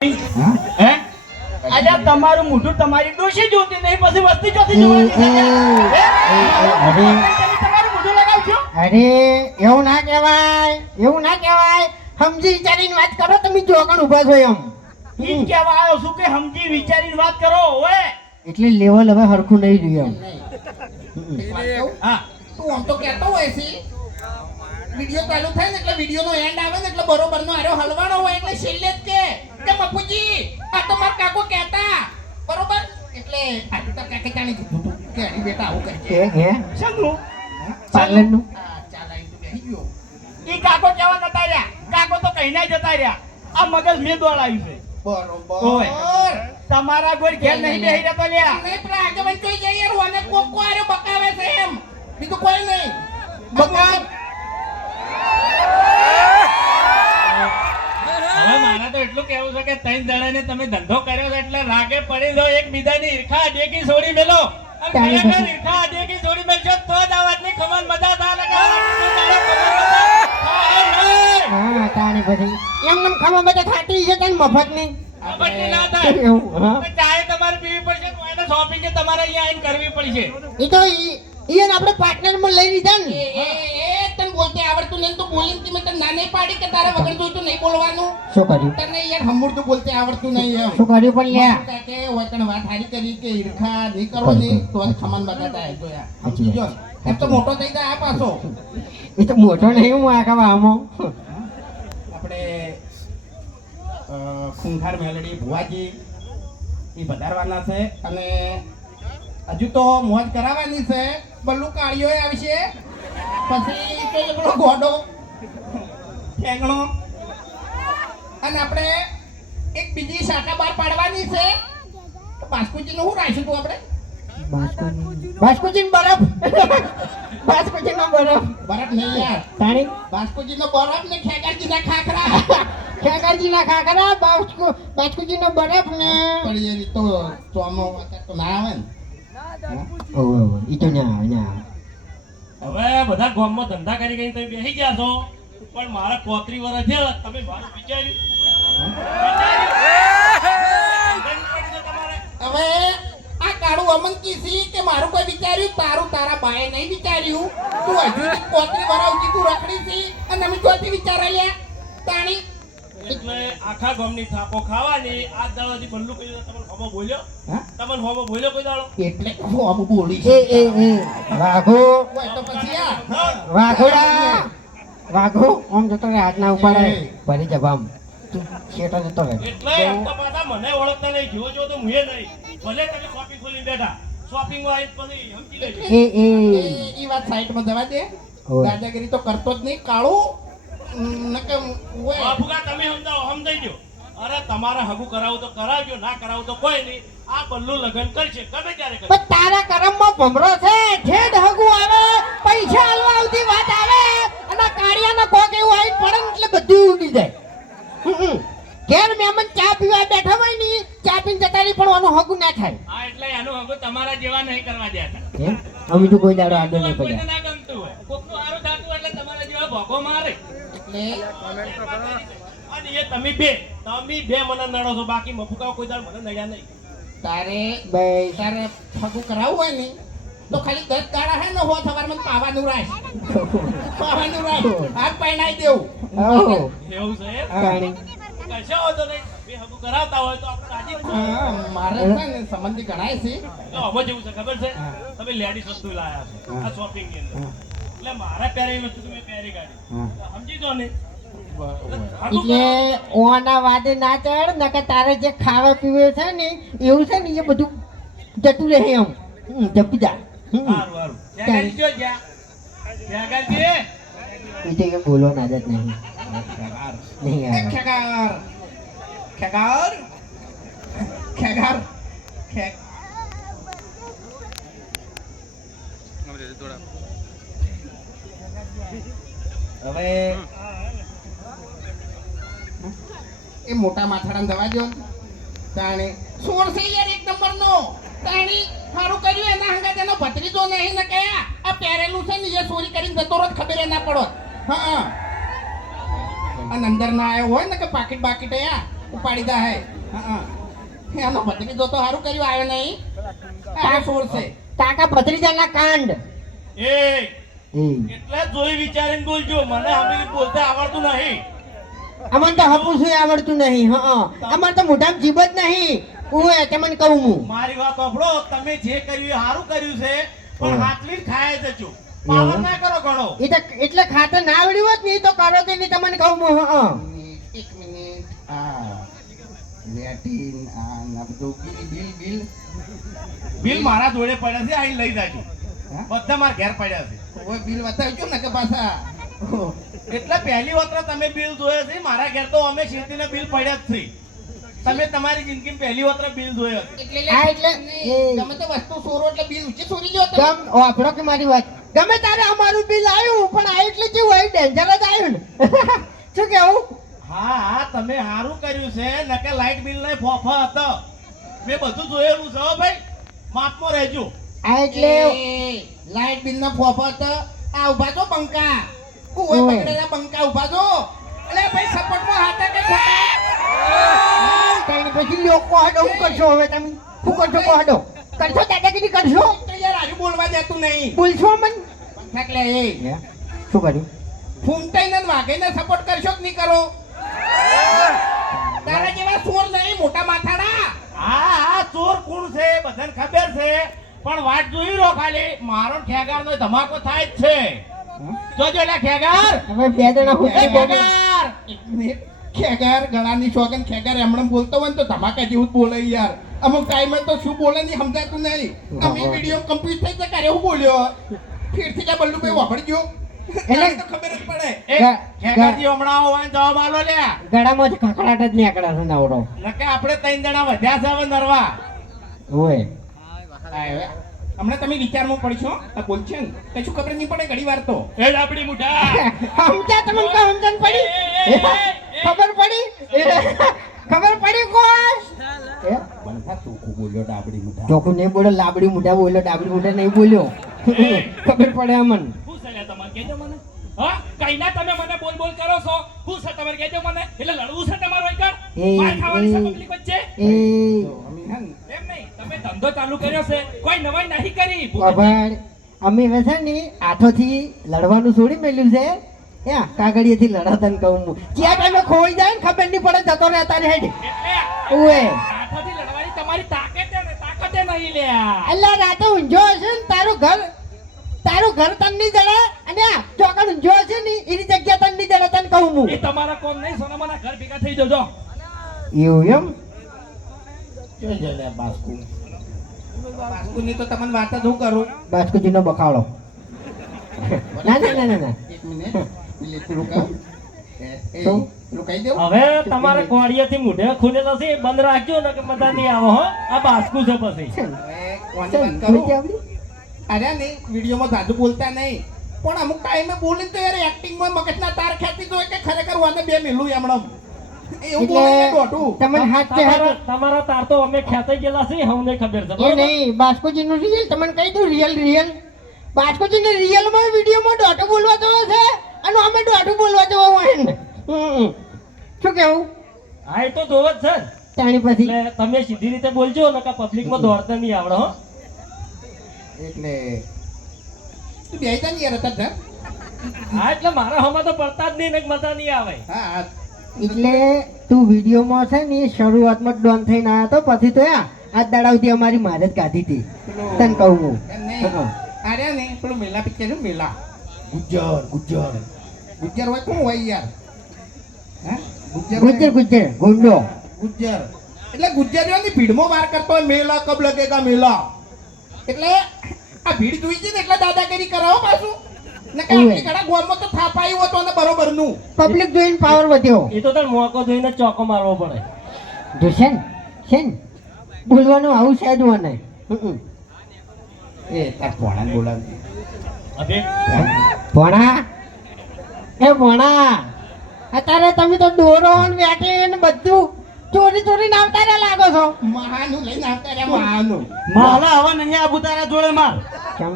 હે આજે તમારું મોઢું તમારી ડોશી જોતી નહીં પછી વસ્તી ચોથી જોવાની છે તમારું મોઢું લગાવજો. અરે એવું ના કહેવાય સમજી વિચારીને વાત કરો. તમે જોગણ ઊભા છો એમ ઈ જ કહેવા આવ્યો છું કે સમજી વિચારીને વાત કરો. ઓએ એટલે લેવલ હવે હરખું નહીં રહ્યું હા તું આમ તો કહેતો હોય છે વિડિયો ચાલુ થાય ને એટલે વિડિયોનો એન્ડ આવે ને એટલે બરોબરનો આરો હલવાનો હોય એટલે છેલ્લે જ કે મફુજી આ તો મારા કાકો કહેતા બરોબર એટલે આ તો કાકે જાણી દીધું તું કે આની બેટા આવું કરે છે. હે શંગુ પાર્લરનું ચાલ આઈ તું બેહી ગયો. ઈ કાકો કેવા જતા રહ્યા? કાકો તો કહીને જતા રહ્યા. આ મગજ મેં દોડાવ્યું છે. બરોબર તમારા કોઈ ઘેર નહીં બેહી રહેતો લ્યા. નહીં પણ આજે મને જોઈ જઈએ યાર ઓને કોકો આરો બકાવે છે એમ બીજું કોઈ નહીં બકા હવે મારા તો એટલું કેવું છે કે ત્રણ જણાને તમે ધંધો કર્યો છે એટલે રાગે પડી લો એકબીજાની ઈર્ખા અડેકી છોડી મેલો અને ખરેખર ઈર્ખા અડેકી છોડી મેલશો તો જ આ વાતની ખબર મજા થાય હા તાણી બધી એમને ખબર બધે થાતી છે તને મફત નહીં ના થાય એવું હા ચાય તમારે પીવી પડશે એને શોપિંગ તમારે અહીંયા આવીને કરવી પડશે એ તો ઈયન આપણે પાર્ટનરમાં લઈ લીધા ને એ તને બોલતે આવડતું નહીં તો બોલીને તમે તને ના નહીં પાડી કે તારે વગર જોઈતું નહીં બોલવાનું શું કર્યું તને યાર હમુરતું બોલતે આવડતું નહીં એમ શું કર્યું પણ લ્યા કે વતન વાત હારી કરી કે ઈર્ખા નહીં કરવો નહીં તો જ ખમન બગાતા હે તો યાર સમજી જો એમ તો મોટો થઈ જાય આ પાછો એ તો મોટો નહીં હું આખા આમો આપણે ખૂંખાર મેલડી ભુવાજી એ પધારવાના છે અને હજુ તો મોજ કરાવવાની છે બલ્લુ કાળીઓ આવશે પછી તો એકલો ગોડો ઠેંગણો અને આપણે એક બીજી શાખા બહાર પાડવાની છે બાસ્કુજીનું શું રાખ્યું તું આપણે બાસ્કુજી બરફ બાસ્કુજીનો બરફ બરફ નહીં યાર તાણી બાસ્કુજીનો બરફ ને ખેગારજીના ખાખરા ખેગાજીના ખાખરા બાસ્કુજીનો બરફ ને પણ એ તો ચોમો તો ના આવે ને ઓહો ઈ તો ના આવે હવે બધા ગામમાં ધંધા કરી કરીને તમે બેસી ગયા છો પણ મારા 35 વર્ષ છે તમે મારું વિચાર્યું હવે આ કાળું અમન કીસી કે મારું કોઈ વિચાર્યું તારું તારા બાએ નહીં વિચાર્યું તું હજુ 35 વર્ષ તું રખડી છી અને અમે ચોથી વિચારા લ્યા તાણી એટલે આખા ગામની થાપો ખાવાની આ દાડાથી બલ્લુ કહ્યું તમને હોમો બોલ્યો હા? તમને હોમો બોલ્યો કોઈ દાડો એટલે હું આમ બોલી એ વાઘો હોય તો પછી યાર વાઘોડા વાઘો આમ જતો રે હાથના ઉપાડે ભરી જવામ તું શેઠો જતો રે એટલે એમ તો પાછા મને ઓળખતા નહીં જો જો તો મુએ નહીં ભલે તમે શોપિંગ ખોલી બેઠા શોપિંગ માં આવીને પછી સમજી લેજો ઈ વાત સાઈડમાં જવા દે હોય. દાદાગીરી તો કરતો જ નહીં કાળું નકે ઓય બાપુકા તમે સમજાઈ દો અરે તમારે હગું કરાવું તો કરાવજો ના કરાવું તો કોઈ નહીં આ બલ્લુ લગન કરશે ગમે ત્યારે કરશે પણ તારા કરમમાં ભમરો છે ઠેડ હગુ આવે પૈસા આલવા આવતી વાત આવે અને કાળિયાનો કોક એવું આવીને પડે ને એટલે બધું ઉડી જાય ઘેર મહેમાન ચા પીવા બેઠા હોય ને ચા પીને જતા રહી પણ આનું હગું ના થાય હા એટલે એનું હગું તમારા જેવા નહીં કરવા દેતા અમે તો કોઈ દાડો આડો નહીં કોઈને પડ્યા ના ગમતું હોય કોકનું હારું થતું એટલે તમારા જેવા ભોગો મારે એટલે અને એ તમે બે મને નડો છો બાકી મફુકાઓ કોઈ દાડ મને નડ્યા નહીં તારે ભાઈ તારે ફગું કરાવવું હોય ને તો ખાલી 10 દાડા હે ને હો સવારમાં પાવાનું રાખ હાથ પહેણાઈ દેવું ઓહો એવું છે એમ? કાણી કશો વાંધો નહીં બે હગું કરાવતા હોય તો આપણે રાજી જ છીએ. હા, મારે છે ને સંબંધી ગણાય છે તો આમાં જેવું છે ખબર છે તમે લેડીઝ વસ્તુ લાયા છો આ શોપિંગ ની અંદર એટલે મારા પહેરેલી વસ્તુ તમે પહેરી કાઢી સમજી દો ને એટલે ઓના વાદે ના ચડ નકર તારે જે ખાવા પીવે છે ને એવું છે ને એ બધું જતું રહે એમ જપી જા સારું ત્યાં ગાડી જો જ્યાં ત્યાં ગાડી એ તો કેમ બોલવાની આદત નહીં નહીં આવે ખેગાર ખેગાર ખેગાર ખેગ હવે એ મોટા માથાડા દવા જો તાણે સોળ છે યાર એક નંબર નો તાણી સારું કર્યું એના હંગા તેનો ભત્રીજો નહીં ને કયા આ પહેરેલું છે ને એ ચોરી કરીને જતો રોજ ખબર ના પડો હા અને અંદર ના આવ્યો હોય ને કે પાકીટ બાકીટ અહીંયા ઉપાડી દા હે હા એનો ભત્રીજો તો સારું કર્યું આવ્યો નહીં આ સોળ છે કાકા ભત્રીજાના કાંડ એ એટલે જોઈ વિચારીને બોલજો મને અમે બોલતા આવડતું નહીં અમને તો હપુસું આવડતું નહીં હા અમારે તો મોઢામાં જીભ જ નહીં ઓએ તમને કહું હું મારી વાત સાંભળો તમે જે કર્યું એ સારું કર્યું છે પણ હાથલી ખાય જજો પાવર ના કરો ઘણો એ તો એટલે ખાતર ના આવડ્યું હોત ને ઈ તો કરો તે નહીં તમને કહું હું હા એક મિનિટ આ લેટિન આ ના બધું બિલ બિલ મારા જોડે પડ્યા છે અહીં લઈ જાજો હા? બધા મારા ઘેર પડ્યા છે ઓય બિલ બતાવજો ને કે પાછા એટલે પહેલી વખત તમે બિલ જોયા છે મારા ઘેર તો અમે શેતીના બિલ પડ્યા જ છે તમે તમારી જિંદગીમાં પહેલી વખત બિલ જોયા છે હા, એટલે તમે તો વસ્તુ ચોરો એટલે બિલ ઊંચી ચોરી લ્યો તમે ગમ વાપરો કે મારી વાત ગમે તારે અમારું બિલ આવ્યું પણ આ એટલે કેવું હોય ડેન્જર જ આવ્યું ને શું કેવું હા હા તમે સારું કર્યું છે નકે લાઈટ બિલ ને ફોફા હતો મેં બધું જોયેલું છે હો ભાઈ માપમાં રહેજો આ એટલે લાઈટ બિલ ના ફોફત આ ઉભા છો બંકા ઓય ઓય. પકડેલા બંકા ઉભા છો એટલે ભાઈ સપોર્ટમાં હાથે કે કઈ પછી લોકો હડો હું કરશો હવે તમે શું કરશો કહો હડો કરશો દાદાગીરી કરશો તો યાર આજુ બોલવા દેતું નહીં બોલશો મન એટલે એ શું કર્યું ફૂમટાઈને વાઘેને સપોર્ટ કરશો કે નહીં કરો તારા જેવા ચોર નહીં મોટા માથાડા હા હા ચોર કોણ છે બધાને ખબર છે પણ વાત જોઈ લો ખાલી મારો ઠેગાર નો ધમાકો થાય જ છે જોજો લે ઠેગાર હવે બે જણા હું એ ઠેગાર એક મિનિટ ખેગાર ગળાની શોગન ખેગાર એમણે બોલતો હોય ને તો ધમાકા જેવું જ બોલે યાર અમુક ટાઈમે તો શું બોલે નહીં સમજાતું નહીં અમે વિડીયો કમ્પ્લીટ થઈ જાય એવું બોલ્યો ફીરથી કા બલ્લુ ભાઈ વાપરી ગયો એટલે તો ખબર જ પડે એ ઠેગારજી હમણાં હોય જવાબ આલો લે ગળામાં ખખડાટ જ નીકળે છે નવરો નકે આપણે ત્રણ જણા વધ્યા છે હવે નરવા હોય હમણાં તમે વિચારમાં પડશો આ બોલ છે ને કશું ખબર નહીં પડે ઘણી વાર તો એ ડાબડી મુઠા સમજ્યા તમને કહું સમજણ પડી ખબર પડી ખબર પડી કોણ બનતા ચોખ્ખું બોલ્યો ડાબડી મુઠા ચોખ્ખું નહીં બોલ્યો લાબડી મોઢા બોલ્યો ડાબડી મોઢા નહીં બોલ્યો ખબર પડે અમન શું છે લે તમારે કહેજો મને હા કઈ ના તમે મને બોલ બોલ કરો છો શું છે તમારે કહેજો મને એટલે લડવું છે તમારો એકર માર ખાવાની છે પબ્લિક વચ્ચે એ અમે હે ને એમ નહીં તમે ધંધો ચાલુ કર્યો છે કોઈ નવાઈ નહીં કરી ખબર અમે હવે છે ને હાથોથી લડવાનું છોડી મેલ્યું છે એ કાગળિયેથી લડાતન કહું હું જ્યાં ટાઈમે ખોઈ જાય ને ખબર નહીં પડે જતો રહે તારે હેડ એટલે ઓએ હાથોથી લડવાની તમારી તાકાતે નહીં લ્યા અલ્લા રાતે ઊંઝો હશે ને તારું ઘર તન નહીં જડે અને આ ચોકડ ઊંઝો હશે ને એની જગ્યા તન નહીં જડે તને કહું હું એ તમારા કોમ નહીં સોનામાના ઘર ભેગા થઈ જજો એવું એમ જોઈ જો લે બાસ્કુ બાસ્કુની તો તમને વાત જ હું કરું બાસ્કુજીનો બખાડો ના ના ના ના એક મિનિટ પેલું કહું એ શું? પેલું કહી દઉં હવે તમારે કોડિયાથી મોઢે ખુલેલો છે એ બંધ રાખજો ને કે બધા નહીં આવો હો આ બાસ્કુ છે પછી હવે કોની ચાલ, વાત થોડી કરું આવડી? અરે નહીં વિડીયોમાં જાદુ બોલતા નહીં પણ અમુક ટાઈમે બોલીને તો યાર એક્ટિંગમાં મગજના તાર ખેંચી દો કે ખરેખર વાને બે મિલું એમણમ એવું બોલે ને દોઢું તમને હાથ છે હાથ તમારા તાર તો અમે ખેંચાઈ ગયેલા છીએ અમને ખબર છે એ બરોબર? નહીં બાસ્કોજીનું રિયલ તમને કહી દઉં રિયલ બાસ્કોજીને રિયલમાં વિડીયોમાં દોઢું બોલવા જવો છે અને અમે દોઢું બોલવા જવો હોય ને શું કેવું હા એ તો જોવ જ છે તાણી પછી એટલે તમે સીધી રીતે બોલજો ને કે પબ્લિકમાં દોડતા નહીં આવડે હો એટલે તું બે જા ને યાર અત્યારે હા એટલે મારા હમણાં તો પડતા જ નહીં ને મજા નહીં આવે હા હા એટલે તું વિડીયોમાં છે ને શરૂઆતમાં ડોન થઈને આવ્યો તો પછી તો આજ દાડાવથી અમારી મારે જ કાઢી હતી તને કહું હું એમ નહીં અરે ને પેલું મેલા પિક્ચર છે મેલા ગુજ્જર હોય કોણ હોય યાર હે ગુજર ગુંડો ગુજ્જર એટલે ગુજ્જરીઓની ભીડમાં વાર કરતો હોય મેલા કબ લગેગા મેલા એટલે આ ભીડ જોઈ છે ને એટલે દાદાગીરી કરાવો પાછું ને કે આપણી ઘણા ગોમમાં તો થાપાયું હતું ને બરોબરનું પબ્લિક જોઈને પાવર વધ્યો એ તો તાર મોકો જોઈને ચોકો મારવો પડે જોશે છે ને બોલવાનું આવું છે જ મને એ તાર ભોણાને બોલાવજે અભે ભણા એ ભણા અત્યારે તમે તો દોરો ને વેટે ને બધું ચોરી આવતા રહ્યા લાગો છો મહાનું લઈને આવતા રહ્યા મહાનું મારા હવે નહીં આબુ તારા જોડે માર કેમ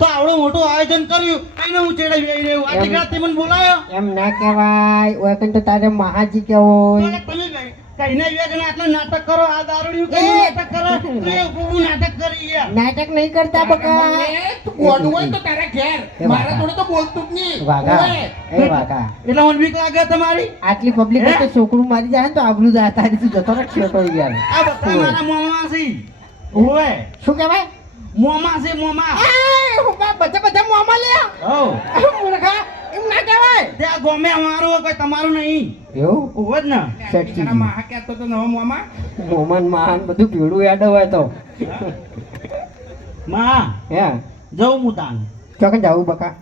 તો આવડું મોટું આયોજન કર્યું એને હું ચેડે વેઈ રહ્યું આટલી ઘણા તે મને બોલાયો એમ ના કહેવાય ઓય કન તો તારે મહાજી કેવો તો તમે કઈને વેગના આટલું નાટક કરો આ દારૂડિયું કઈ નાટક કરો તું એવું નાટક કરી યાર નાટક નહીં કરતા બકા તું ગોડું હોય તો તારા ઘેર એ મારા વાઘા. જોડે તો બોલતું જ નહીં વાઘા ઓવે. એ વાઘા એટલે મને બીક લાગે તમારી આટલી પબ્લિક હે? તો છોકરું મારી જાય ને તો આબરૂ જાય તારી તું જતો રખ્યો તો યાર આ બધા મારા મોમાં છે ઓય શું કહેવાય મોમાં છે મોમાં બધા મોમાં લે હો મૂર્ખા એમ ના કહેવાય તે આ ગોમે અમારું હોય, કોઈ તમારું નહીં એવું ઓય જ ને સચ્ચી તારા માહા કહેતો તો નવો મોમાં મોમન મહાન બધું ભેળું યાદ હોય તો માં હે જવું હું તાન ચોકન જાવું બકા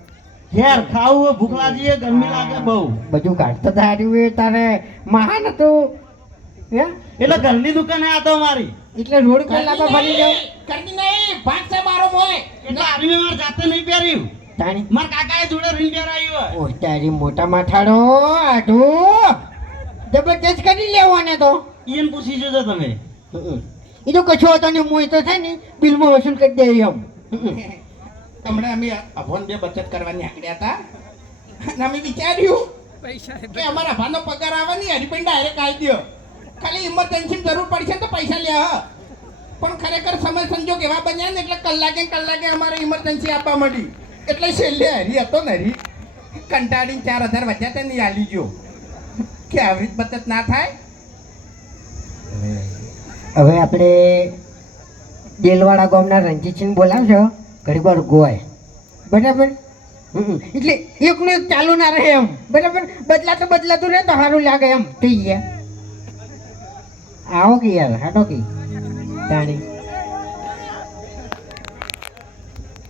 ઘેર ખાવું હોય, ભૂખ લાગી હોય, ગરમી લાગે બહુ બધું કાઢતો તાર્યું એ તારે મહાન હતું હે એટલે ઘરની દુકાને આ તો અમારી એટલે રોડ પર લાંબા ફરી જાવ કરતી નહીં ભાગ છે મારો મોય એટલે આર્મી મારે જાતે નહીં પહેર્યું તાણી મારા કાકાએ જોડે રીન પહેરાયું હોય ઓ તારી મોટા માથાડો આઢો જબરજસ્ત કરી લેવાને તો ઈયન પૂછી જોજો તમે એ તો કશો હતો ને મોય તો થાય ને બિલમાં વસૂલ કરી દે એમ હમણાં અમે અભોન બે બચત કરવાની આંકડ્યા હતા અને અમે વિચાર્યું કે અમારા અભાનો પગાર આવે ને હરીપણ ડાયરેક્ટ આવી દો ખાલી ઇમરજન્સી જરૂર પડશે ને તો પૈસા લે હ પણ ખરેખર સમય સંજોગ એવા બન્યા ને એટલે કલાકે અમારે ઇમરજન્સી આપવા મળી એટલે છેલ્લે હરી હતો ને હરી કંટાળીને 4000 વધ્યા તે નહીં આલી ગયો કે આવી રીત બચત ના થાય હવે આપણે દેલવાડા ગામના રણજીતસિંહ બોલાવશો ઘડી વાર ગોય બરાબર એટલે એકનું એક ચાલુ ના રહે એમ બરાબર બદલાતું રહે તો સારું લાગે એમ થઈ ગયા આવો કે યાર હાટો કે તાણી